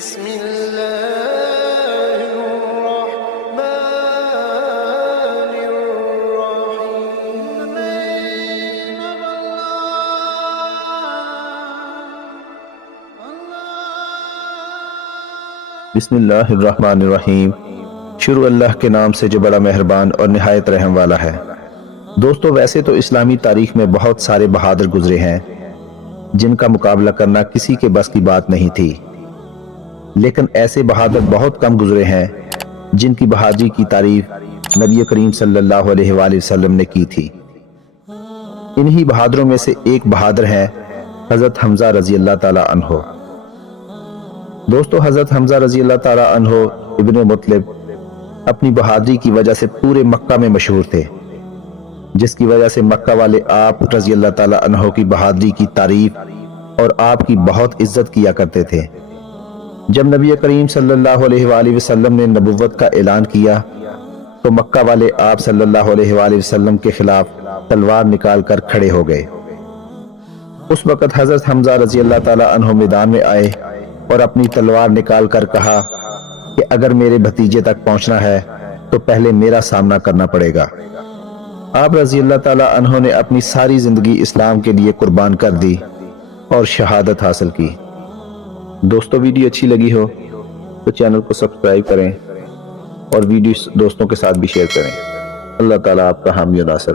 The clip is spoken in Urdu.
بسم الله الرحمن الرحيم. بسم اللہ الرحمن الرحیم. شروع اللہ کے نام سے جو بڑا مہربان اور نہایت رحم والا ہے. دوستو، ویسے تو اسلامی تاریخ میں بہت سارے بہادر گزرے ہیں جن کا مقابلہ کرنا کسی کے بس کی بات نہیں تھی، لیکن ایسے بہادر بہت کم گزرے ہیں جن کی بہادری کی تعریف نبی کریم صلی اللہ علیہ وآلہ وسلم نے کی تھی. انہی بہادروں میں سے ایک بہادر ہیں حضرت حمزہ رضی اللہ تعالی عنہ. دوستو، حضرت حمزہ رضی اللہ تعالی عنہ ابن مطلب اپنی بہادری کی وجہ سے پورے مکہ میں مشہور تھے، جس کی وجہ سے مکہ والے آپ رضی اللہ تعالی عنہ کی بہادری کی تعریف اور آپ کی بہت عزت کیا کرتے تھے. جب نبی کریم صلی اللہ علیہ وآلہ وسلم نے نبوت کا اعلان کیا تو مکہ والے آپ صلی اللہ علیہ وآلہ وسلم کے خلاف تلوار نکال کر کھڑے ہو گئے. اس وقت حضرت حمزہ رضی اللہ تعالی عنہ میدان میں آئے اور اپنی تلوار نکال کر کہا کہ اگر میرے بھتیجے تک پہنچنا ہے تو پہلے میرا سامنا کرنا پڑے گا. آپ رضی اللہ تعالی عنہ نے اپنی ساری زندگی اسلام کے لیے قربان کر دی اور شہادت حاصل کی. دوستو، ویڈیو اچھی لگی ہو تو چینل کو سبسکرائب کریں اور ویڈیو دوستوں کے ساتھ بھی شیئر کریں. اللہ تعالیٰ آپ کا حامی و ناصر.